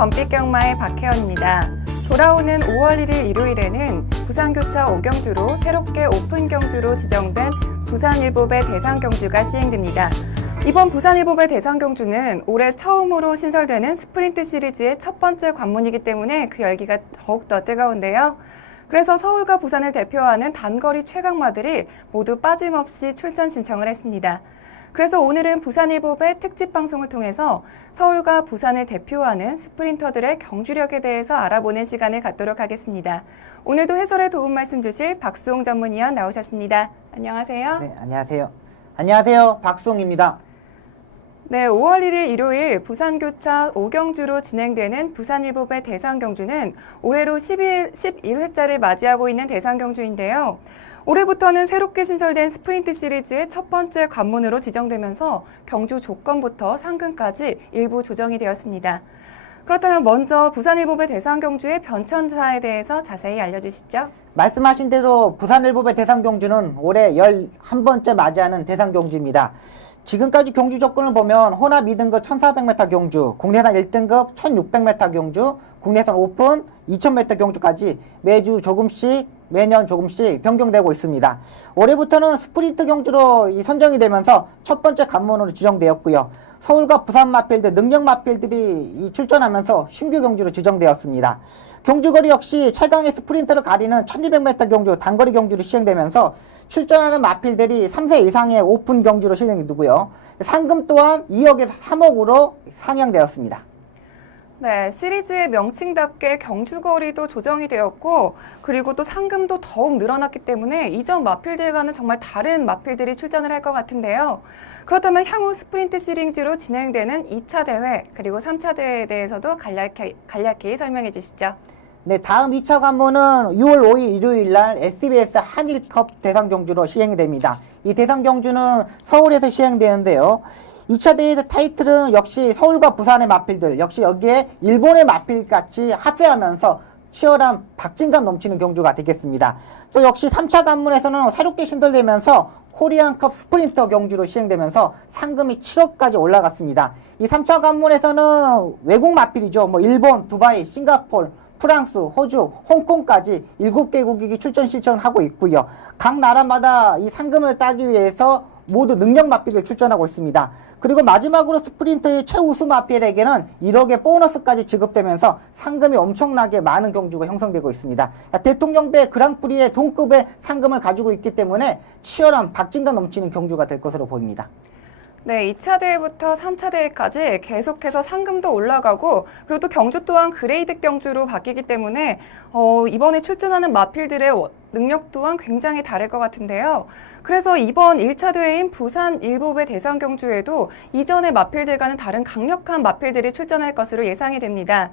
검빛경마의 박혜연입니다. 돌아오는 5월 1일 일요일에는 부산교차 5경주로 새롭게 오픈 경주로 지정된 부산일보배 대상경주가 시행됩니다. 이번 부산일보배 대상경주는 올해 처음으로 신설되는 스프린트 시리즈의 첫 번째 관문이기 때문에 그 열기가 더욱더 뜨거운데요. 그래서 서울과 부산을 대표하는 단거리 최강마들이 모두 빠짐없이 출전 신청을 했습니다. 그래서 오늘은 부산일보배 특집 방송을 통해서 서울과 부산을 대표하는 스프린터들의 경주력에 대해서 알아보는 시간을 갖도록 하겠습니다. 오늘도 해설에 도움 말씀 주실 박수홍 전문위원 나오셨습니다. 안녕하세요. 네, 안녕하세요. 안녕하세요. 박수홍입니다. 네, 5월 1일 일요일 부산교차 5경주로 진행되는 부산일보배 대상경주는 올해로 11회째를 맞이하고 있는 대상경주인데요. 올해부터는 새롭게 신설된 스프린트 시리즈의 첫 번째 관문으로 지정되면서 경주 조건부터 상금까지 일부 조정이 되었습니다. 그렇다면 먼저 부산일보배 대상경주의 변천사에 대해서 자세히 알려주시죠. 말씀하신 대로 부산일보배 대상경주는 올해 11번째 맞이하는 대상경주입니다. 지금까지 경주 조건을 보면 혼합 2등급 1400m 경주, 국내산 1등급 1600m 경주, 국내산 오픈 2000m 경주까지 매주 조금씩 매년 조금씩 변경되고 있습니다. 올해부터는 스프린트 경주로 선정이 되면서 첫 번째 관문으로 지정되었고요. 서울과 부산 마필들, 능력 마필들이 출전하면서 신규 경주로 지정되었습니다. 경주거리 역시 최강의 스프린터를 가리는 1200m 경주, 단거리 경주로 시행되면서 출전하는 마필들이 3세 이상의 오픈 경주로 시행이 되고요. 상금 또한 2억에서 3억으로 상향되었습니다. 네, 시리즈의 명칭답게 경주거리도 조정이 되었고 그리고 또 상금도 더욱 늘어났기 때문에 이전 마필들과는 정말 다른 마필들이 출전을 할 것 같은데요. 그렇다면 향후 스프린트 시리즈로 진행되는 2차 대회 그리고 3차 대회에 대해서도 간략히 설명해 주시죠. 네, 다음 2차 관문은 6월 5일 일요일 날 SBS 한일컵 대상경주로 시행이 됩니다. 이 대상경주는 서울에서 시행되는데요. 2차 대회 타이틀은 역시 서울과 부산의 마필들, 역시 여기에 일본의 마필같이 합세하면서 치열한 박진감 넘치는 경주가 되겠습니다. 또 역시 3차 관문에서는 새롭게 신설되면서 코리안컵 스프린터 경주로 시행되면서 상금이 7억까지 올라갔습니다. 이 3차 관문에서는 외국 마필이죠. 일본, 두바이, 싱가포르, 프랑스, 호주, 홍콩까지 7개국이 출전 신청을 하고 있고요. 각 나라마다 이 상금을 따기 위해서 모두 능력 마필을 출전하고 있습니다. 그리고 마지막으로 스프린터의 최우수 마필에게는 1억의 보너스까지 지급되면서 상금이 엄청나게 많은 경주가 형성되고 있습니다. 대통령배 그랑프리의 동급의 상금을 가지고 있기 때문에 치열한 박진감 넘치는 경주가 될 것으로 보입니다. 네, 2차 대회부터 3차 대회까지 계속해서 상금도 올라가고 그리고 또 경주 또한 그레이드 경주로 바뀌기 때문에 이번에 출전하는 마필들의 능력 또한 굉장히 다를 것 같은데요. 그래서 이번 1차 대회인 부산일보배 대상경주에도 이전의 마필들과는 다른 강력한 마필들이 출전할 것으로 예상이 됩니다.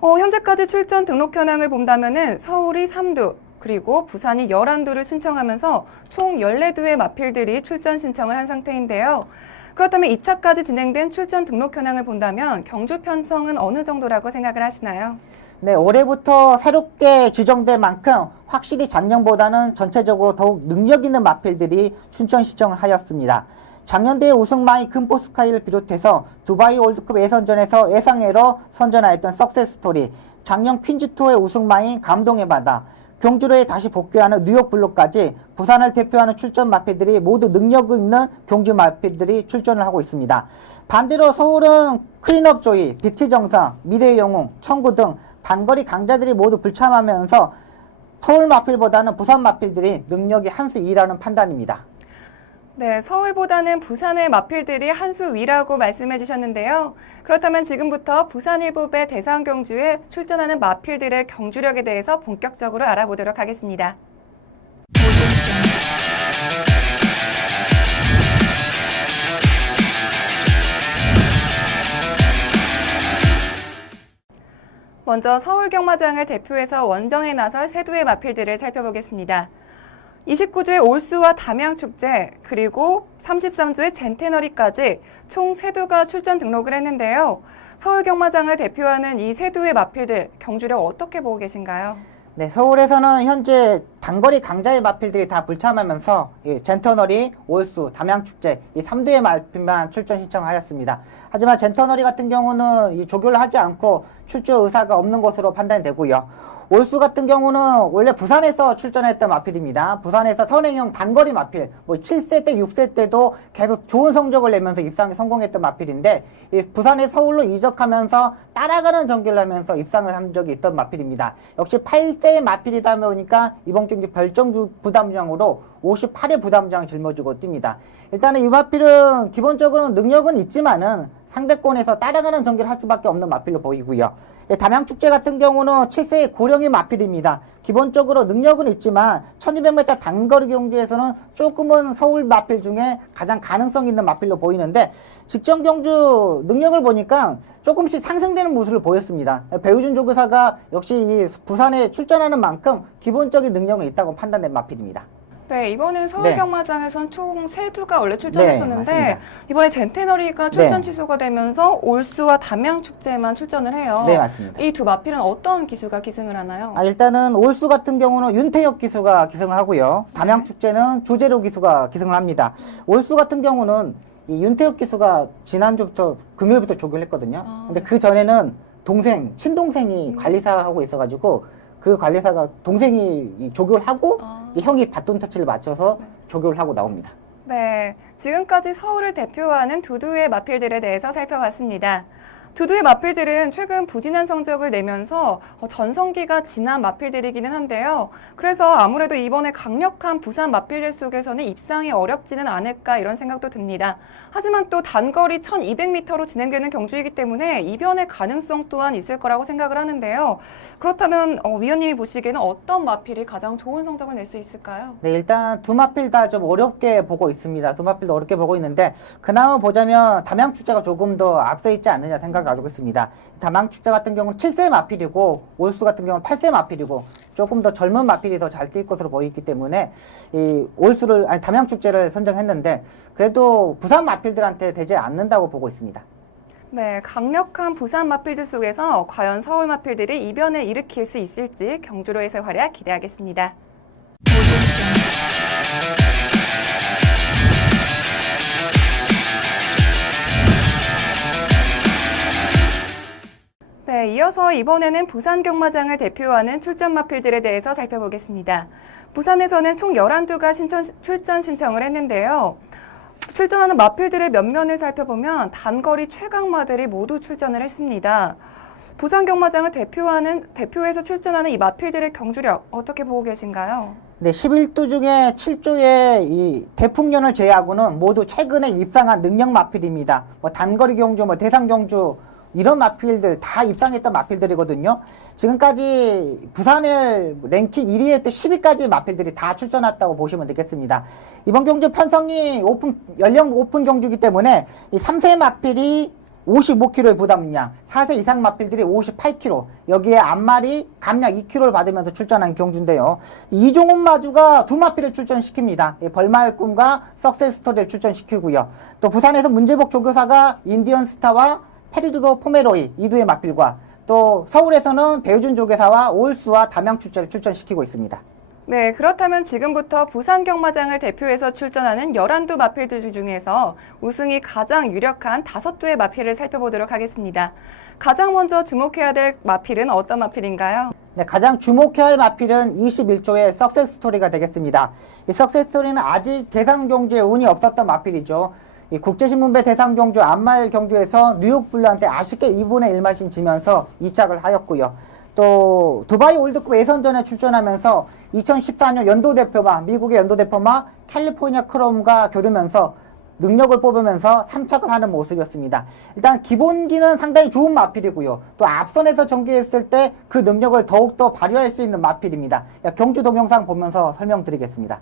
현재까지 출전 등록 현황을 본다면은 서울이 3두, 그리고 부산이 11두를 신청하면서 총 14두의 마필들이 출전 신청을 한 상태인데요. 그렇다면 2차까지 진행된 출전 등록 현황을 본다면 경주 편성은 어느 정도라고 생각을 하시나요? 네, 올해부터 새롭게 지정된 만큼 확실히 작년보다는 전체적으로 더욱 능력 있는 마필들이 출전 신청을 하였습니다. 작년 대회 우승마인 금포스카이를 비롯해서 두바이 월드컵 예선전에서 예상외로 선전하였던 석세스토리, 작년 퀸즈투어의 우승마인 감동의 바다, 경주로에 다시 복귀하는 뉴욕 블루까지 부산을 대표하는 출전 마필들이 모두 능력 있는 경주 마필들이 출전을 하고 있습니다. 반대로 서울은 클린업 조이, 빛의 정상, 미래의 영웅, 청구 등 단거리 강자들이 모두 불참하면서 서울 마필보다는 부산 마필들이 능력이 한 수 위라는 판단입니다. 네, 서울보다는 부산의 마필들이 한 수 위라고 말씀해 주셨는데요. 그렇다면 지금부터 부산일보배 대상경주에 출전하는 마필들의 경주력에 대해서 본격적으로 알아보도록 하겠습니다. 먼저 서울경마장을 대표해서 원정에 나설 세 두의 마필들을 살펴보겠습니다. 29주의 올수와 담양축제, 그리고 33주의 젠테너리까지 총 3두가 출전 등록을 했는데요. 서울경마장을 대표하는 이 3두의 마필들, 경주력 어떻게 보고 계신가요? 네, 서울에서는 현재 단거리 강자의 마필들이 다 불참하면서 젠터너리, 올수, 담양축제 이 3대의 마필만 출전 신청하였습니다. 하지만 젠터너리 같은 경우는 이 조교를 하지 않고 출조 의사가 없는 것으로 판단되고요. 올수 같은 경우는 원래 부산에서 출전했던 마필입니다. 부산에서 선행형 단거리 마필, 뭐 7세 때, 6세 때도 계속 좋은 성적을 내면서 입상에 성공했던 마필인데, 이 부산에 서울로 이적하면서 따라가는 전개를 하면서 입상을 한 적이 있던 마필입니다. 역시 8세의 마필이다 보니까 이번 경기 별정 부담장으로 58의 부담장을 짊어지고 뜁니다. 일단은 이 마필은 기본적으로 능력은 있지만은 상대권에서 따라가는 전개를 할 수밖에 없는 마필로 보이고요. 담양축제 같은 경우는 7세의 고령의 마필입니다. 기본적으로 능력은 있지만 1200m 단거리 경주에서는 조금은 서울 마필 중에 가장 가능성 있는 마필로 보이는데 직전 경주 능력을 보니까 조금씩 상승되는 모습을 보였습니다. 배우준 조교사가 역시 이 부산에 출전하는 만큼 기본적인 능력은 있다고 판단된 마필입니다. 네, 이번엔 네. 서울경마장에선 총 3두가 원래 출전했었는데 네, 이번에 젠테너리가 출전 네. 취소가 되면서 올수와 담양축제만 출전을 해요. 네, 맞습니다. 이 두 마필은 어떤 기수가 기승을 하나요? 일단은 올수 같은 경우는 윤태혁 기수가 기승을 하고요. 담양축제는 조재로 기수가 기승을 합니다. 올수 같은 경우는 이 윤태혁 기수가 지난주부터 금요일부터 조교를 했거든요. 근데 그 전에는 친동생이 관리사하고 있어가지고 그 관리사가 동생이 이 조교를 하고 이제 형이 바톤 터치를 맞춰서 조교를 하고 나옵니다. 네, 지금까지 서울을 대표하는 두두의 마필들에 대해서 살펴봤습니다. 두두의 마필들은 최근 부진한 성적을 내면서 전성기가 지난 마필들이기는 한데요. 그래서 아무래도 이번에 강력한 부산 마필들 속에서는 입상이 어렵지는 않을까 이런 생각도 듭니다. 하지만 또 단거리 1200m로 진행되는 경주이기 때문에 이변의 가능성 또한 있을 거라고 생각을 하는데요. 그렇다면 위원님이 보시기에는 어떤 마필이 가장 좋은 성적을 낼 수 있을까요? 네, 일단 두 마필 다 좀 어렵게 보고 있습니다. 두 마필도 어렵게 보고 있는데 그나마 보자면 담양축제가 조금 더 앞서 있지 않느냐 생각을 가지고 있습니다. 담양축제 같은 경우는 7세 마필이고 올수 같은 경우는 8세 마필이고 조금 더 젊은 마필이 더 잘 뛸 것으로 보이기 때문에 이 담양축제를 선정했는데 그래도 부산 마필들한테 되지 않는다고 보고 있습니다. 네, 강력한 부산 마필들 속에서 과연 서울 마필들이 이변을 일으킬 수 있을지 경주로에서의 활약 기대하겠습니다. 네, 이어서 이번에는 부산 경마장을 대표하는 출전 마필들에 대해서 살펴보겠습니다. 부산에서는 총 11두가 출전 신청을 했는데요. 출전하는 마필들의 면면을 살펴보면 단거리 최강마들이 모두 출전을 했습니다. 부산 경마장을 대표해서 출전하는 이 마필들의 경주력 어떻게 보고 계신가요? 네, 11두 중에 7조의 이 대풍년을 제외하고는 모두 최근에 입상한 능력 마필입니다. 단거리 경주, 대상 경주 이런 마필들 다 입상했던 마필들이거든요. 지금까지 부산을 랭킹 1위에 때 10위까지 마필들이 다 출전했다고 보시면 되겠습니다. 이번 경주 편성이 연령 오픈 경주이기 때문에 이 3세 마필이 55kg의 부담량, 4세 이상 마필들이 58kg, 여기에 앞마리 감량 2kg를 받으면서 출전한 경주인데요. 이종훈 마주가 두 마필을 출전시킵니다. 벌마의 꿈과 석세스토리를 출전시키고요. 또 부산에서 문재복 조교사가 인디언 스타와 페리두도 포메로이 이두의 마필과 또 서울에서는 배우준 조교사와 올수와 담양축제를 출전시키고 있습니다. 네, 그렇다면 지금부터 부산 경마장을 대표해서 출전하는 11두 마필들 중에서 우승이 가장 유력한 5두의 마필을 살펴보도록 하겠습니다. 가장 먼저 주목해야 될 마필은 어떤 마필인가요? 네, 가장 주목해야 할 마필은 21조의 석세스토리가 되겠습니다. 이 석세스토리는 아직 대상 경주에 운이 없었던 마필이죠. 이 국제신문배 대상 경주 안말 경주에서 뉴욕블루한테 아쉽게 2분의 1마신 지면서 2착을 하였고요. 또 두바이 월드컵 예선전에 출전하면서 2014년 연도대표마, 미국의 연도대표마 캘리포니아 크롬과 겨루면서 능력을 뽑으면서 3착을 하는 모습이었습니다. 일단 기본기는 상당히 좋은 마필이고요. 또 앞선에서 전개했을 때 그 능력을 더욱더 발휘할 수 있는 마필입니다. 경주 동영상 보면서 설명드리겠습니다.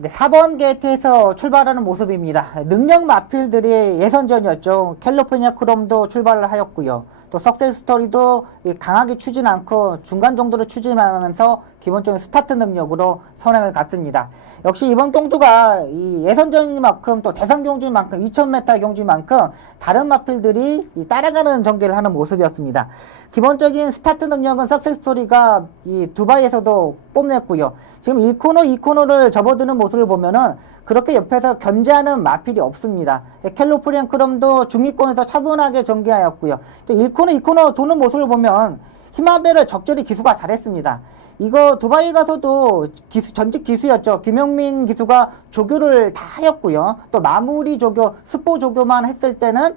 네, 4번 게이트에서 출발하는 모습입니다. 능력 마필들이 예선전이었죠. 캘리포니아 크롬도 출발을 하였고요. 또 석세스 스토리도 강하게 추진 않고 중간 정도로 추진하면서 기본적인 스타트 능력으로 선행을 갔습니다. 역시 이번 경주가 이 예선전이만큼 또 대상 경주만큼 2000m 경주만큼 다른 마필들이 따라가는 전개를 하는 모습이었습니다. 기본적인 스타트 능력은 석세스 스토리가 이 두바이에서도 뽐냈고요. 지금 1코너, 2코너를 접어드는 모습을 보면은 그렇게 옆에서 견제하는 마필이 없습니다. 캘로프리안 크롬도 중위권에서 차분하게 전개하였고요. 또 1코너, 2코너 도는 모습을 보면 히마벨을 적절히 기수가 잘했습니다. 이거 두바이 가서도 전직 기수였죠. 김영민 기수가 조교를 다 하였고요. 또 마무리 조교, 스포 조교만 했을 때는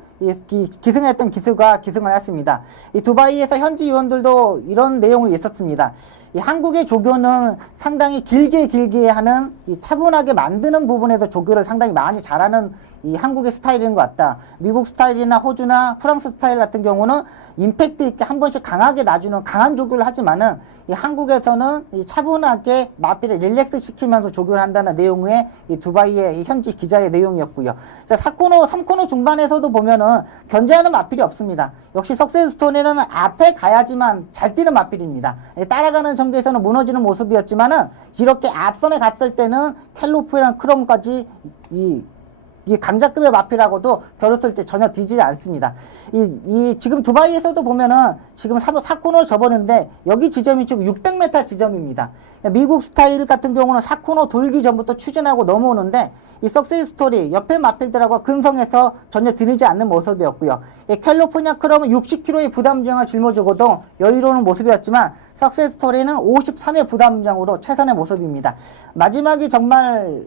기승했던 기수가 기승을 했습니다. 이 두바이에서 현지 위원들도 이런 내용이 있었습니다. 이 한국의 조교는 상당히 길게 하는 이 차분하게 만드는 부분에서 조교를 상당히 많이 잘하는 이 한국의 스타일인 것 같다. 미국 스타일이나 호주나 프랑스 스타일 같은 경우는 임팩트 있게 한 번씩 강하게 놔주는 강한 조교를 하지만은 이 한국에서는 이 차분하게 마필을 릴렉스 시키면서 조교를 한다는 내용의 이 두바이의 이 현지 기자의 내용이었고요. 자, 4코너, 3코너 중반에서도 보면은 견제하는 마필이 없습니다. 역시 석세스 스토리는 앞에 가야지만 잘 뛰는 마필입니다. 따라가는 전개에서는 무너지는 모습이었지만은 이렇게 앞선에 갔을 때는 캘로프랑 크롬까지 이 강자급의 마필하고도 겨뤘을 때 전혀 뒤지지 않습니다. 지금 두바이에서도 보면은 지금 4코너 접었는데 여기 지점이 지금 600m 지점입니다. 미국 스타일 같은 경우는 4코너 돌기 전부터 추진하고 넘어오는데 이 석세스 스토리 옆에 마필들하고 근성에서 전혀 들이지 않는 모습이었고요. 캘리포니아 크롬은 60kg의 부담장을 짊어지고도 여유로운 모습이었지만 석세스 스토리는 53의 부담장으로 최선의 모습입니다. 마지막이 정말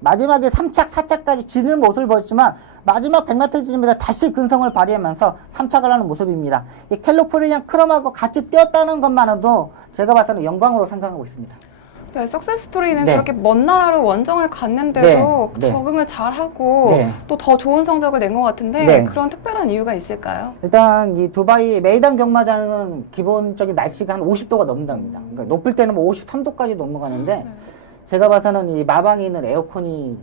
마지막에 3착, 4착까지 지는 모습을 보였지만 마지막 100m 지점에서 다시 근성을 발휘하면서 3착을 하는 모습입니다. 이 캘리포니아 크롬하고 같이 뛰었다는 것만으로도 제가 봐서는 영광으로 생각하고 있습니다. 네, 석세스 스토리는 네. 저렇게 먼 나라로 원정을 갔는데도 네. 적응을 잘하고 네. 또 더 좋은 성적을 낸 것 같은데 네. 그런 특별한 이유가 있을까요? 일단 이 두바이 메이단 경마장은 기본적인 날씨가 한 50도가 넘는답니다. 그러니까 높을 때는 뭐 53도까지 넘어가는데 네. 제가 봐서는 이 마방에 있는 에어컨이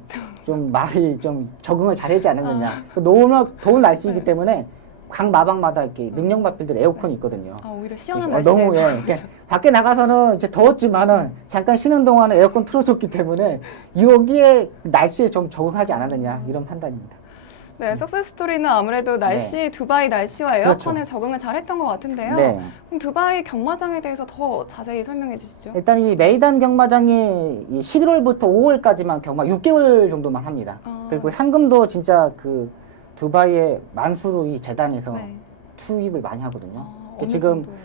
좀 말이 좀 적응을 잘하지 않았느냐. 너무 더운 날씨이기 네. 때문에 각 마방마다 이렇게 능력 마필들 에어컨이 있거든요. 오히려 시원한 날씨에 너무 이렇게 밖에 나가서는 이제 더웠지만은 잠깐 쉬는 동안에 에어컨 틀어줬기 때문에 여기에 날씨에 좀 적응하지 않았느냐 이런 판단입니다. 네, 석세스 스토리는 아무래도 날씨, 두바이 날씨와 에어컨에 그렇죠. 적응을 잘했던 것 같은데요. 네. 그럼 두바이 경마장에 대해서 더 자세히 설명해 주시죠. 일단 이 메이단 경마장이 이 11월부터 5월까지만 경마 6개월 정도만 합니다. 그리고 상금도 진짜 그 두바이의 만수르 이 재단에서 네. 투입을 많이 하거든요. 어느 지금 정도예요?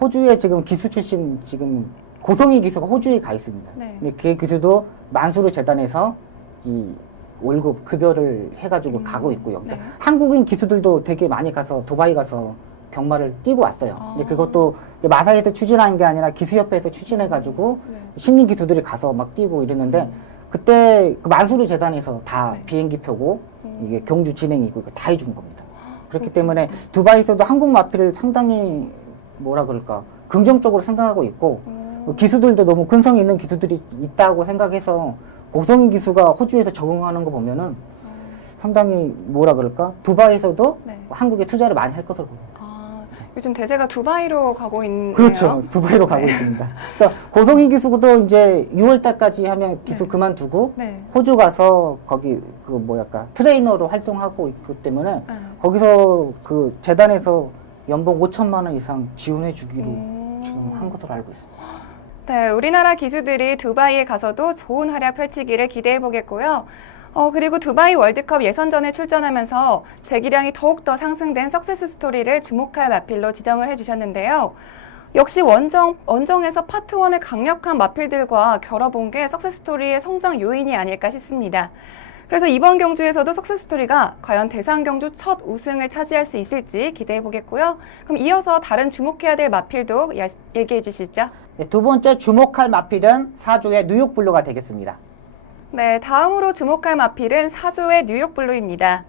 호주에 지금 기수 출신 지금 고성희 기수가 호주에 가 있습니다. 네. 근데 그 기수도 만수르 재단에서 이 월급 급여를 해가지고 가고 있고요. 네. 한국인 기수들도 되게 많이 가서 두바이 가서 경마를 뛰고 왔어요. 근데 그것도 이제 마사에서 추진한 게 아니라 기수협회에서 추진해가지고 네. 신인 기수들이 가서 막 뛰고 이랬는데 그때 그 만수르 재단에서 다 네. 비행기 표고 이게 경주 진행이고 이거 다 해준 겁니다. 그렇기 때문에 두바이에서도 한국 마필을 상당히 뭐라 그럴까 긍정적으로 생각하고 있고 기수들도 너무 근성이 있는 기수들이 있다고 생각해서 고성인 기수가 호주에서 적응하는 거 보면은 상당히 뭐라 그럴까 두바이에서도 네. 한국에 투자를 많이 할 것으로 봅니다. 요즘 대세가 두바이로 가고 있네요. 그렇죠. 두바이로 가고 있습니다. 그러니까 고성인 기수도 이제 6월 달까지 하면 기수 네. 그만두고 네. 호주 가서 거기 그 뭐랄까 트레이너로 활동하고 있기 때문에 네. 거기서 그 재단에서 연봉 5천만 원 이상 지원해 주기로 지금 한 것으로 알고 있습니다. 네, 우리나라 기수들이 두바이에 가서도 좋은 활약 펼치기를 기대해 보겠고요. 그리고 두바이 월드컵 예선전에 출전하면서 재기량이 더욱더 상승된 석세스 스토리를 주목할 마필로 지정을 해주셨는데요. 역시 원정에서 파트 1의 강력한 마필들과 겨뤄본 게 석세스 스토리의 성장 요인이 아닐까 싶습니다. 그래서 이번 경주에서도 석세스 스토리가 과연 대상 경주 첫 우승을 차지할 수 있을지 기대해 보겠고요. 그럼 이어서 다른 주목해야 될 마필도 얘기해 주시죠. 네, 두 번째 주목할 마필은 4조의 뉴욕 블루가 되겠습니다. 네, 다음으로 주목할 마필은 4조의 뉴욕 블루입니다.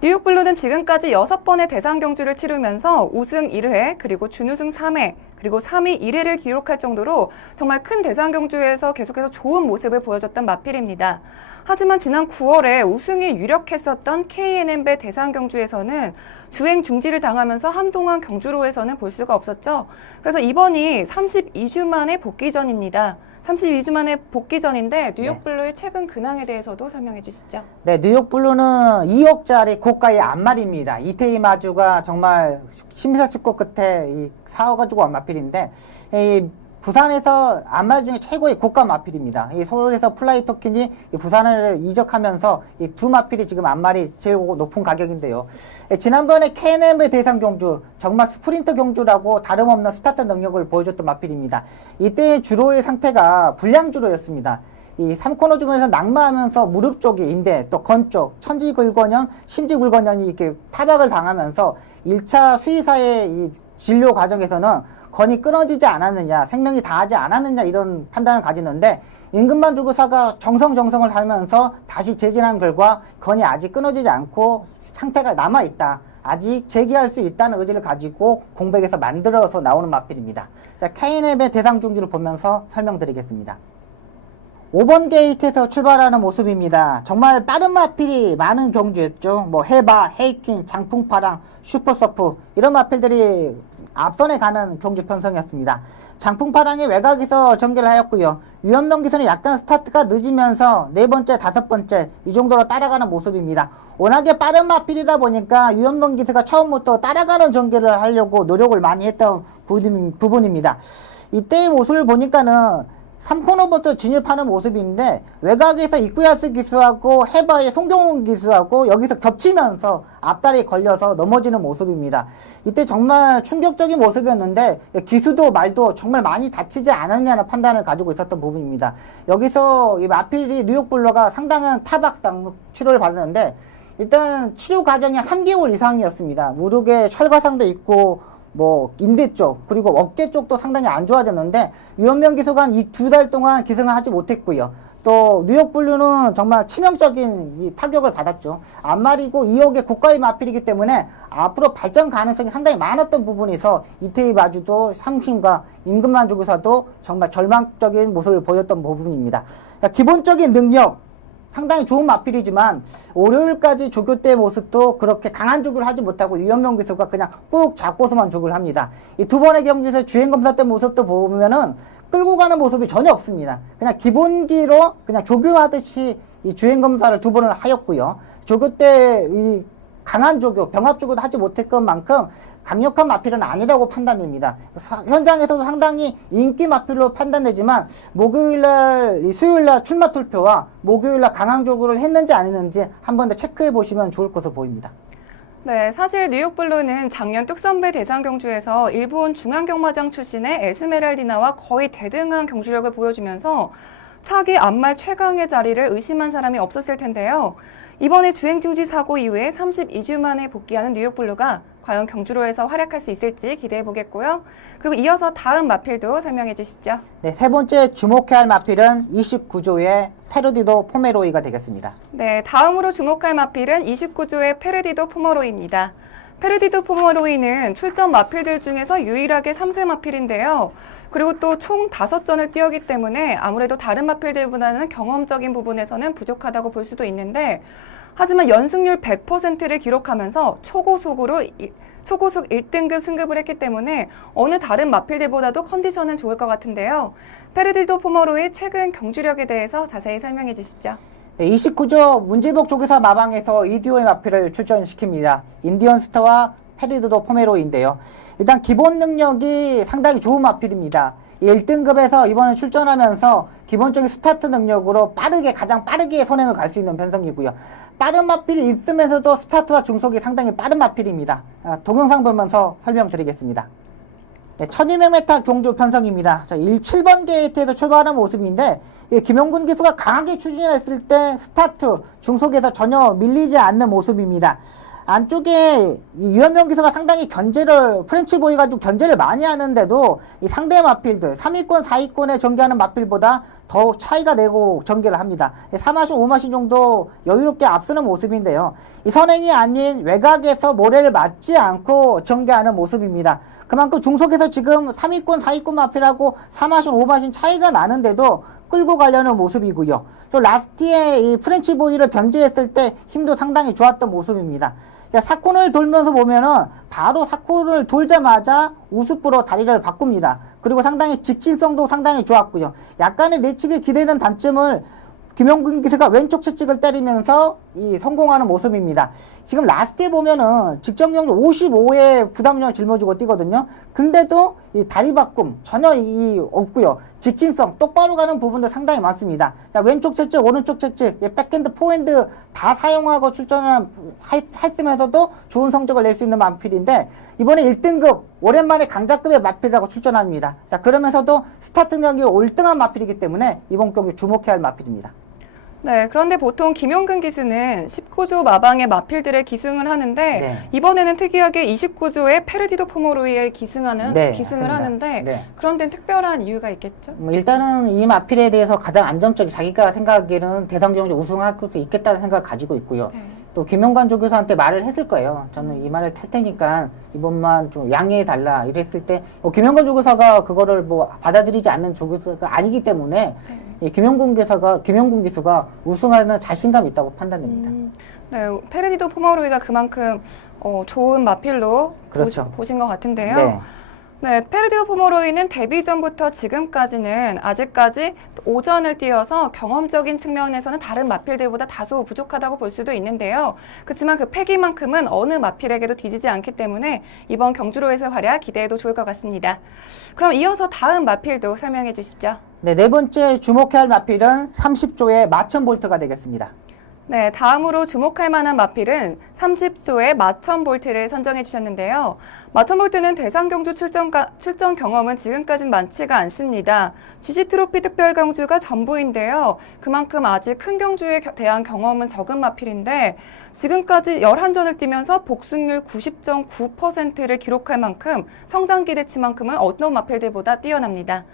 뉴욕블루는 지금까지 6번의 대상 경주를 치르면서 우승 1회, 그리고 준우승 3회, 그리고 3위 1회를 기록할 정도로 정말 큰 대상 경주에서 계속해서 좋은 모습을 보여줬던 마필입니다. 하지만 지난 9월에 우승이 유력했었던 KNM배 대상 경주에서는 주행 중지를 당하면서 한동안 경주로에서는 볼 수가 없었죠. 그래서 이번이 32주 만의 복귀전입니다. 32주 만에 복귀전인데 뉴욕블루의 최근 근황에 대해서도 설명해 주시죠. 네, 뉴욕블루는 2억짜리 고가의 안말입니다. 이태희 마주가 정말 심사숙고 끝에 사와가지고 온 마필인데, 이 부산에서 안말 중에 최고의 고가 마필입니다. 이 서울에서 플라이 토큰이 부산을 이적하면서 이 두 마필이 지금 안말이 제일 높은 가격인데요. 지난번에 KNM의 대상 경주, 정말 스프린터 경주라고 다름없는 스타트 능력을 보여줬던 마필입니다. 이때 주로의 상태가 불량 주로였습니다. 이 3코너 중에서 낙마하면서 무릎 쪽이 인대, 또 건 쪽, 천지굴건현, 심지굴건현이 이렇게 타박을 당하면서 1차 수의사의 이 진료 과정에서는 건이 끊어지지 않았느냐, 생명이 다하지 않았느냐 이런 판단을 가지는데, 임금만 조교사가 정성을 하면서 다시 재진한 결과 건이 아직 끊어지지 않고 상태가 남아있다, 아직 재기할 수 있다는 의지를 가지고 공백에서 만들어서 나오는 마필입니다. 자, KNM의 대상 종주를 보면서 설명드리겠습니다. 5번 게이트에서 출발하는 모습입니다. 정말 빠른 마필이 많은 경주였죠. 뭐 해바, 헤이킹, 장풍파랑, 슈퍼서프 이런 마필들이 앞선에 가는 경주 편성이었습니다. 장풍파랑이 외곽에서 전개를 하였고요. 유연명 기선은 약간 스타트가 늦으면서 네 번째, 다섯 번째 이 정도로 따라가는 모습입니다. 워낙에 빠른 마필이다 보니까 유연명 기수가 처음부터 따라가는 전개를 하려고 노력을 많이 했던 부분입니다. 이때의 모습을 보니까는 3코너부터 진입하는 모습인데, 외곽에서 이쿠야스 기수하고 해바의 송경훈 기수하고 여기서 겹치면서 앞다리에 걸려서 넘어지는 모습입니다. 이때 정말 충격적인 모습이었는데, 기수도 말도 정말 많이 다치지 않았냐는 판단을 가지고 있었던 부분입니다. 여기서 이 마필이 뉴욕블루가 상당한 타박상 치료를 받았는데, 일단 치료 과정이 3개월 이상이었습니다. 무릎에 철과상도 있고 뭐 인대 쪽 그리고 어깨 쪽도 상당히 안 좋아졌는데, 유연명 기수가 이 2달 동안 기승을 하지 못했고요. 또 뉴욕블루는 정말 치명적인 이 타격을 받았죠. 안말이고 2억의 고가의 마필이기 때문에 앞으로 발전 가능성이 상당히 많았던 부분에서 이태희 마주도 삼심과 임금만 조교사도 정말 절망적인 모습을 보였던 부분입니다. 자, 기본적인 능력 상당히 좋은 마필이지만 월요일까지 조교 때 모습도 그렇게 강한 조교를 하지 못하고 유연명 기수가 그냥 꾹 잡고서만 조교를 합니다. 이 두 번의 경주에서 주행검사 때 모습도 보면은 끌고 가는 모습이 전혀 없습니다. 그냥 기본기로 그냥 조교하듯이 이 주행검사를 두 번을 하였고요. 조교 때 이 강한 조교, 병합 조교도 하지 못했던 만큼 강력한 마필은 아니라고 판단됩니다. 현장에서도 상당히 인기 마필로 판단되지만, 목요일날, 수요일날 출마 투표와 목요일날 강한 조교를 했는지 안 했는지 한 번 더 체크해 보시면 좋을 것으로 보입니다. 네, 사실 뉴욕블루는 작년 뚝섬배 대상 경주에서 일본 중앙경마장 출신의 에스메랄디나와 거의 대등한 경주력을 보여주면서 차기 안말 최강의 자리를 의심한 사람이 없었을 텐데요. 이번에 주행중지 사고 이후에 32주 만에 복귀하는 뉴욕블루가 과연 경주로에서 활약할 수 있을지 기대해 보겠고요. 그리고 이어서 다음 마필도 설명해 주시죠. 네, 세 번째 주목해야 할 마필은 29조의 페르디도 포메로이가 되겠습니다. 네, 다음으로 주목할 마필은 29조의 페르디도 포메로이입니다. 페르디도 포메로이는 출전 마필들 중에서 유일하게 3세 마필인데요. 그리고 또 총 5전을 뛰었기 때문에 아무래도 다른 마필들보다는 경험적인 부분에서는 부족하다고 볼 수도 있는데, 하지만 연승률 100%를 기록하면서 초고속 1등급 승급을 했기 때문에 어느 다른 마필들보다도 컨디션은 좋을 것 같은데요. 페르디도 포메로이의 최근 경주력에 대해서 자세히 설명해 주시죠. 네, 29조 문제복 조교사 마방에서 이듀오의 마필을 출전시킵니다. 인디언스타와 페르디도 포메로이인데요. 일단 기본 능력이 상당히 좋은 마필입니다. 1등급에서 이번에 출전하면서 기본적인 스타트 능력으로 가장 빠르게 선행을 갈 수 있는 편성이고요. 빠른 마필이 있으면서도 스타트와 중속이 상당히 빠른 마필입니다. 동영상 보면서 설명드리겠습니다. 네, 1200m 경주 편성입니다. 7번 게이트에서 출발하는 모습인데, 김용근 기수가 강하게 추진했을 때 스타트, 중속에서 전혀 밀리지 않는 모습입니다. 안쪽에 이 유현명 기수가 상당히 프렌치 보이 가지고 견제를 많이 하는데도 이 상대 마필들, 3위권, 4위권에 전개하는 마필보다 더 차이가 내고 전개를 합니다. 4마신, 5마신 정도 여유롭게 앞서는 모습인데요. 이 선행이 아닌 외곽에서 모래를 맞지 않고 전개하는 모습입니다. 그만큼 중속에서 지금 3위권, 4위권 마필하고 4마신, 5마신 차이가 나는데도 끌고 가려는 모습이고요. 또 라스트에 이 프렌치 보이를 견제했을 때 힘도 상당히 좋았던 모습입니다. 사콘을 돌면서 보면은 바로 사콘을 돌자마자 우습으로 다리를 바꿉니다. 그리고 상당히 직진성도 상당히 좋았고요. 약간의 내측에 기대는 단점을 김용근 기수가 왼쪽 채찍을 때리면서 성공하는 모습입니다. 지금 라스트에 보면은 직전 경주 55에 부담력을 짊어지고 뛰거든요. 근데도 이 다리 바꿈 전혀 없고요. 직진성 똑바로 가는 부분도 상당히 많습니다. 자, 왼쪽 채찍, 오른쪽 채찍, 백핸드, 포핸드 다 사용하고 했으면서도 좋은 성적을 낼 수 있는 마필인데 이번에 1등급 오랜만에 강자급의 마필이라고 출전합니다. 자, 그러면서도 스타트 경기 올등한 마필이기 때문에 이번 경기 주목해야 할 마필입니다. 네, 그런데 보통 김용근 기수는 19조 마방의 마필들의 기승을 하는데 네. 이번에는 특이하게 29조의 페르디도 포모로이에 기승을 맞습니다. 하는데 네. 그런 데는 특별한 이유가 있겠죠? 일단은 이 마필에 대해서 가장 안정적인 자기가 생각하기에는 대상 경주 우승할 수 있겠다는 생각을 가지고 있고요. 네. 또 김용관 조교사한테 말을 했을 거예요. 저는 이 말을 탈 테니까 이번만 좀 양해해 달라 이랬을 때 김용관 조교사가 그거를 받아들이지 않는 조교사가 아니기 때문에 이 김용근 기수가 우승하는 자신감이 있다고 판단됩니다. 네, 페르디도 포모로이가 그만큼 좋은 마필로 그렇죠. 보신 것 같은데요. 네. 네, 페르디오 포모로이는 데뷔 전부터 지금까지는 아직까지 오전을 뛰어서 경험적인 측면에서는 다른 마필들보다 다소 부족하다고 볼 수도 있는데요. 그렇지만 그 패기만큼은 어느 마필에게도 뒤지지 않기 때문에 이번 경주로에서 활약 기대해도 좋을 것 같습니다. 그럼 이어서 다음 마필도 설명해 주시죠. 네, 네 번째 주목해야 할 마필은 30조의 마천 볼트가 되겠습니다. 네, 다음으로 주목할 만한 마필은 30조의 마천 볼트를 선정해 주셨는데요. 마천 볼트는 대상 경주 출전 경험은 지금까지는 많지가 않습니다. GC 트로피 특별 경주가 전부인데요. 그만큼 아직 큰 경주에 대한 경험은 적은 마필인데 지금까지 11전을 뛰면서 복승률 90.9%를 기록할 만큼 성장 기대치만큼은 어떤 마필들보다 뛰어납니다.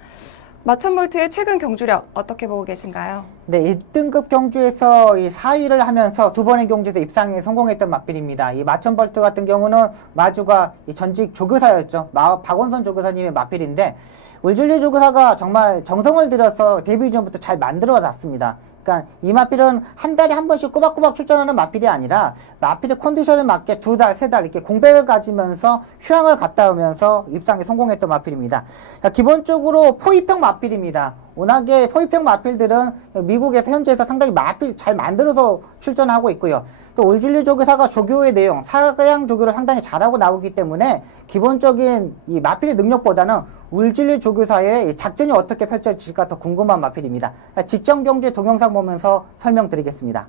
마천 볼트의 최근 경주력 어떻게 보고 계신가요? 네, 1등급 경주에서 4위를 하면서 두 번의 경주에서 입상에 성공했던 마필입니다. 이 마천 볼트 같은 경우는 마주가 전직 조교사였죠. 박원선 조교사님의 마필인데 울줄리 조교사가 정말 정성을 들여서 데뷔 전부터 잘 만들어 놨습니다. 그러니까 이 마필은 한 달에 한 번씩 꼬박꼬박 출전하는 마필이 아니라 마필의 컨디션에 맞게 2달, 3달 이렇게 공백을 가지면서 휴양을 갔다 오면서 입상에 성공했던 마필입니다. 자, 기본적으로 포위평 마필입니다. 워낙에 포위평 마필들은 미국에서 현지에서 상당히 마필 잘 만들어서 출전하고 있고요. 또 울줄리 조교사가 조교의 내용, 사양 조교를 상당히 잘하고 나오기 때문에 기본적인 이 마필의 능력보다는 울줄리 조교사의 작전이 어떻게 펼쳐질까 더 궁금한 마필입니다. 직전 경주의 동영상 보면서 설명드리겠습니다.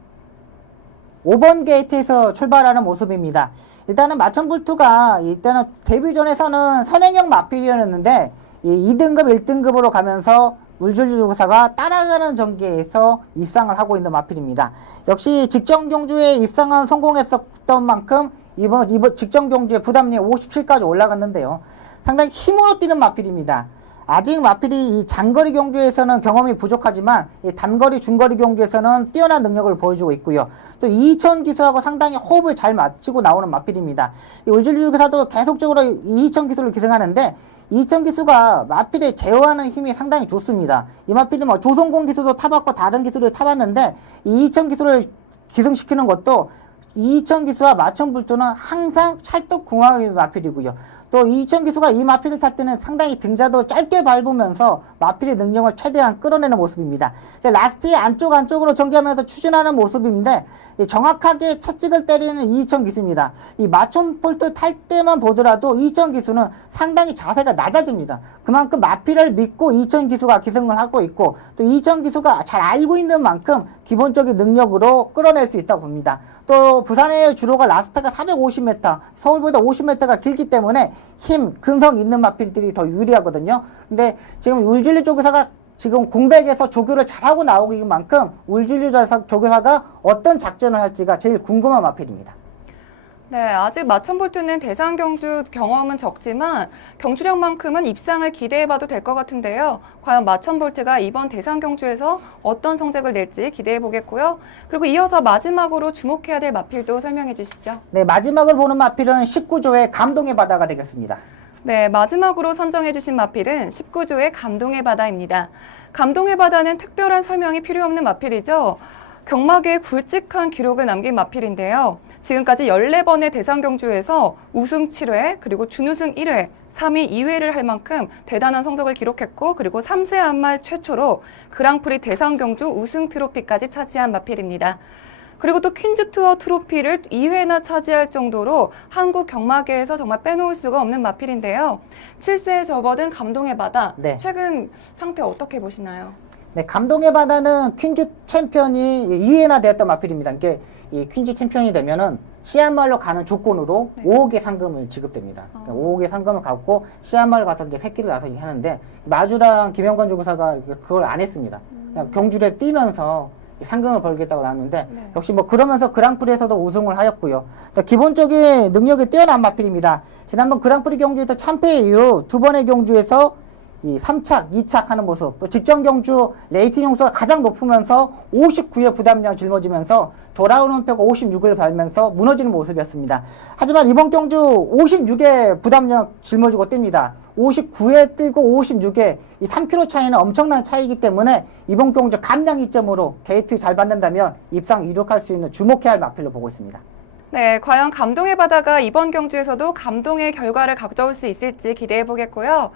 5번 게이트에서 출발하는 모습입니다. 일단은 마천불투가 일단은 데뷔전에서는 선행형 마필이었는데 2등급, 1등급으로 가면서 울줄리 조교사가 따라가는 전개에서 입상을 하고 있는 마필입니다. 역시 직전 경주에 입상은 성공했었던 만큼 이번 직전 경주에 부담력이 57까지 올라갔는데요. 상당히 힘으로 뛰는 마필입니다. 아직 마필이 이 장거리 경주에서는 경험이 부족하지만 이 단거리, 중거리 경주에서는 뛰어난 능력을 보여주고 있고요. 또 이희천 기수하고 상당히 호흡을 잘 맞추고 나오는 마필입니다. 이 울줄리 조교사도 계속적으로 이희천 기수를 기승하는데 이희천 기수가 마필에 제어하는 힘이 상당히 좋습니다. 이 마필은 조성공 기수도 타봤고 다른 기수를 타봤는데 이희천 기수를 기승시키는 것도 이희천 기수와 마천불투는 항상 찰떡궁합의 마필이고요. 또 이희천 기수가 이 마필을 탈 때는 상당히 등자도 짧게 밟으면서 마필의 능력을 최대한 끌어내는 모습입니다. 라스트의 안쪽으로 전개하면서 추진하는 모습인데 정확하게 채찍을 때리는 이희천 기수입니다. 이 마천볼트 탈 때만 보더라도 이희천 기수는 상당히 자세가 낮아집니다. 그만큼 마필을 믿고 이희천 기수가 기승을 하고 있고 또 이희천 기수가 잘 알고 있는 만큼 기본적인 능력으로 끌어낼 수 있다고 봅니다. 또 부산의 주로가 라스트가 450m, 서울보다 50m가 길기 때문에 힘, 근성 있는 마필들이 더 유리하거든요. 근데 지금 울줄리 조교사가 지금 공백에서 조교를 잘하고 나오기 만큼 울줄리 조교사가 어떤 작전을 할지가 제일 궁금한 마필입니다. 네, 아직 마천볼트는 대상 경주 경험은 적지만 경주력만큼은 입상을 기대해봐도 될 것 같은데요. 과연 마천볼트가 이번 대상 경주에서 어떤 성적을 낼지 기대해 보겠고요. 그리고 이어서 마지막으로 주목해야 될 마필도 설명해 주시죠. 네, 마지막을 보는 마필은 19조의 감동의 바다가 되겠습니다. 네, 마지막으로 선정해 주신 마필은 19조의 감동의 바다입니다. 감동의 바다는 특별한 설명이 필요 없는 마필이죠. 경막에 굵직한 기록을 남긴 마필인데요. 지금까지 14번의 대상 경주에서 우승 7회, 그리고 준우승 1회, 3위 2회를 할 만큼 대단한 성적을 기록했고, 그리고 3세 한말 최초로 그랑프리 대상 경주 우승 트로피까지 차지한 마필입니다. 그리고 또 퀸즈 투어 트로피를 2회나 차지할 정도로 한국 경마계에서 정말 빼놓을 수가 없는 마필인데요. 7세에 접어든 감동의 바다, 네. 최근 상태 어떻게 보시나요? 네, 감동의 바다는 퀸즈 챔피언이 2회나 되었던 마필입니다. 이게 이 퀸즈 챔피언이 되면은 시한마을로 가는 조건으로 네. 5억의 상금을 지급됩니다. 그러니까 5억의 상금을 갖고 시한마을 가서 이제 새끼를 나서게 하는데 마주랑 김영관 조교사가 그걸 안 했습니다. 그냥 경주에 뛰면서 상금을 벌겠다고 나왔는데 네. 역시 뭐 그러면서 그랑프리에서도 우승을 하였고요. 그러니까 기본적인 능력이 뛰어난 마필입니다. 지난번 그랑프리 경주에서 참패 이후 두 번의 경주에서 이 3착, 2착 하는 모습, 또 직전 경주 레이팅 용수가 가장 높으면서 59의 부담량을 짊어지면서 돌아오는 표가 56을 밟으면서 무너지는 모습이었습니다. 하지만 이번 경주 56의 부담량 짊어지고 뜁니다. 59에 뛰고 56에 이 3km 차이는 엄청난 차이이기 때문에 이번 경주 감량 이점으로 게이트 잘 받는다면 입상 이룩할 수 있는 주목해야 할 마필로 보고 있습니다. 네, 과연 감동의 바다가 이번 경주에서도 감동의 결과를 가져올 수 있을지 기대해 보겠고요.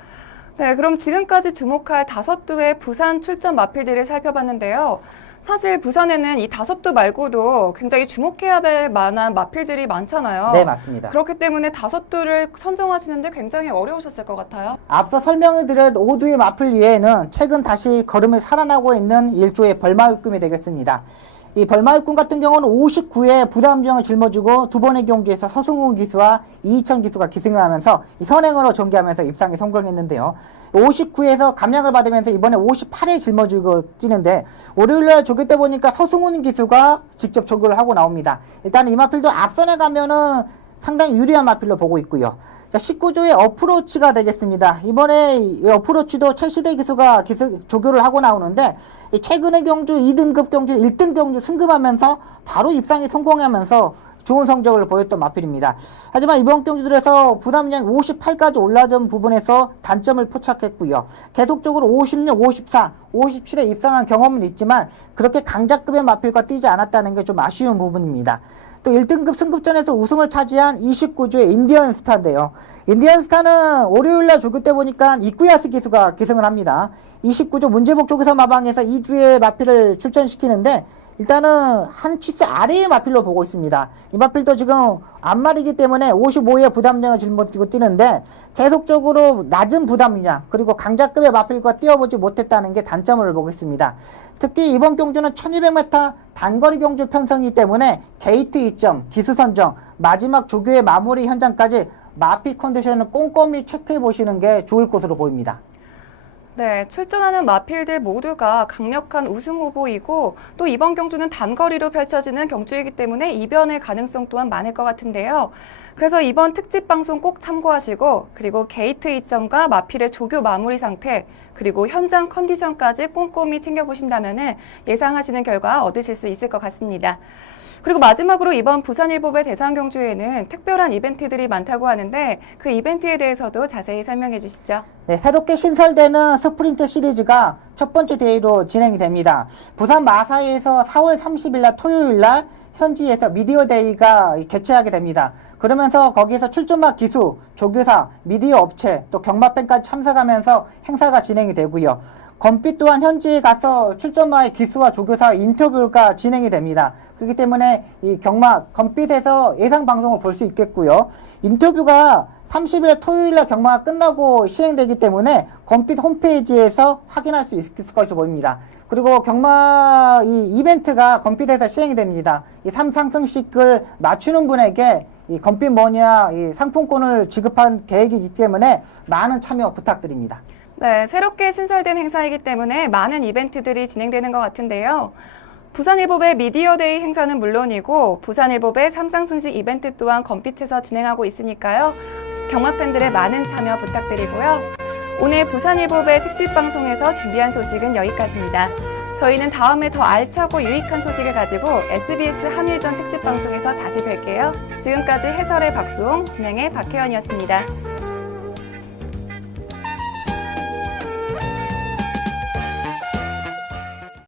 네, 그럼 지금까지 주목할 5두의 부산 출전 마필들을 살펴봤는데요. 사실 부산에는 이 5두 말고도 굉장히 주목해야 할 만한 마필들이 많잖아요. 네, 맞습니다. 그렇기 때문에 5두를 선정하시는데 굉장히 어려우셨을 것 같아요. 앞서 설명을 드린 5두의 마필 이외에는 최근 다시 걸음을 살아나고 있는 1조의 벌마육금이 되겠습니다. 이 벌마육금 같은 경우는 59회 부담중을 짊어지고 두 번의 경주에서 서승훈 기수와 이희천 기수가 기승을 하면서 이 선행으로 전개하면서 입상에 성공했는데요. 59에서 감량을 받으면서 이번에 58회 짊어지고 뛰는데 월요일날 조교 때 보니까 서승훈 기수가 직접 조교를 하고 나옵니다. 일단 이 마필도 앞서 나가면은 상당히 유리한 마필로 보고 있고요. 자, 19조의 어프로치가 되겠습니다. 이번에 이 어프로치도 최시대 기수가 조교를 하고 나오는데 이 최근의 경주 2등급 경주 1등 경주 승급하면서 바로 입상에 성공하면서 좋은 성적을 보였던 마필입니다. 하지만 이번 경주들에서 부담량 58까지 올라전 부분에서 단점을 포착했고요. 계속적으로 56, 54, 57에 입상한 경험은 있지만 그렇게 강자급의 마필과 뛰지 않았다는 게 좀 아쉬운 부분입니다. 또 1등급 승급전에서 우승을 차지한 29조의 인디언 스타인데요. 인디언 스타는 월요일날 조교 때 보니까 이쿠야스 기수가 기승을 합니다. 29조 문제복 조교사 마방에서 2두의 마필을 출전시키는데 일단은 한 치수 아래의 마필로 보고 있습니다. 이 마필도 지금 앞말이기 때문에 55의 부담량을 짊어지고 뛰는데 계속적으로 낮은 부담량 그리고 강자급의 마필과 뛰어보지 못했다는 게 단점을 보고 있습니다. 특히 이번 경주는 1200m 단거리 경주 편성이기 때문에 게이트 이점, 기수 선정, 마지막 조교의 마무리 현장까지 마필 컨디션을 꼼꼼히 체크해 보시는 게 좋을 것으로 보입니다. 네, 출전하는 마필들 모두가 강력한 우승 후보이고 또 이번 경주는 단거리로 펼쳐지는 경주이기 때문에 이변의 가능성 또한 많을 것 같은데요. 그래서 이번 특집 방송 꼭 참고하시고 그리고 게이트 이점과 마필의 조교 마무리 상태 그리고 현장 컨디션까지 꼼꼼히 챙겨보신다면 예상하시는 결과 얻으실 수 있을 것 같습니다. 그리고 마지막으로 이번 부산일보배 대상 경주에는 특별한 이벤트들이 많다고 하는데 그 이벤트에 대해서도 자세히 설명해 주시죠. 네, 새롭게 신설되는 스프린트 시리즈가 첫 번째 대회로 진행이 됩니다. 부산 마사이에서 4월 30일 날 토요일 날 현지에서 미디어 데이가 개최하게 됩니다. 그러면서 거기에서 출전마 기수, 조교사, 미디어 업체, 또 경마팬까지 참석하면서 행사가 진행이 되고요. 검빛 또한 현지에 가서 출전마의 기수와 조교사 인터뷰가 진행이 됩니다. 그렇기 때문에 이 검빛에서 예상 방송을 볼 수 있겠고요. 인터뷰가 30일 토요일날 경마가 끝나고 시행되기 때문에 검빛 홈페이지에서 확인할 수 있을 것으로 보입니다. 그리고 경마 이 이벤트가 검빛에서 시행이 됩니다. 이 3상승씩을 맞추는 분에게 이 검빛 머니와 이 상품권을 지급한 계획이기 때문에 많은 참여 부탁드립니다. 네, 새롭게 신설된 행사이기 때문에 많은 이벤트들이 진행되는 것 같은데요. 부산일보배 미디어데이 행사는 물론이고 부산일보배 삼상승식 이벤트 또한 검빛에서 진행하고 있으니까요. 경마 팬들의 많은 참여 부탁드리고요. 오늘 부산일보배 특집 방송에서 준비한 소식은 여기까지입니다. 저희는 다음에 더 알차고 유익한 소식을 가지고 SBS 한일전 특집 방송에서 다시 뵐게요. 지금까지 해설의 박수홍, 진행의 박혜연이었습니다.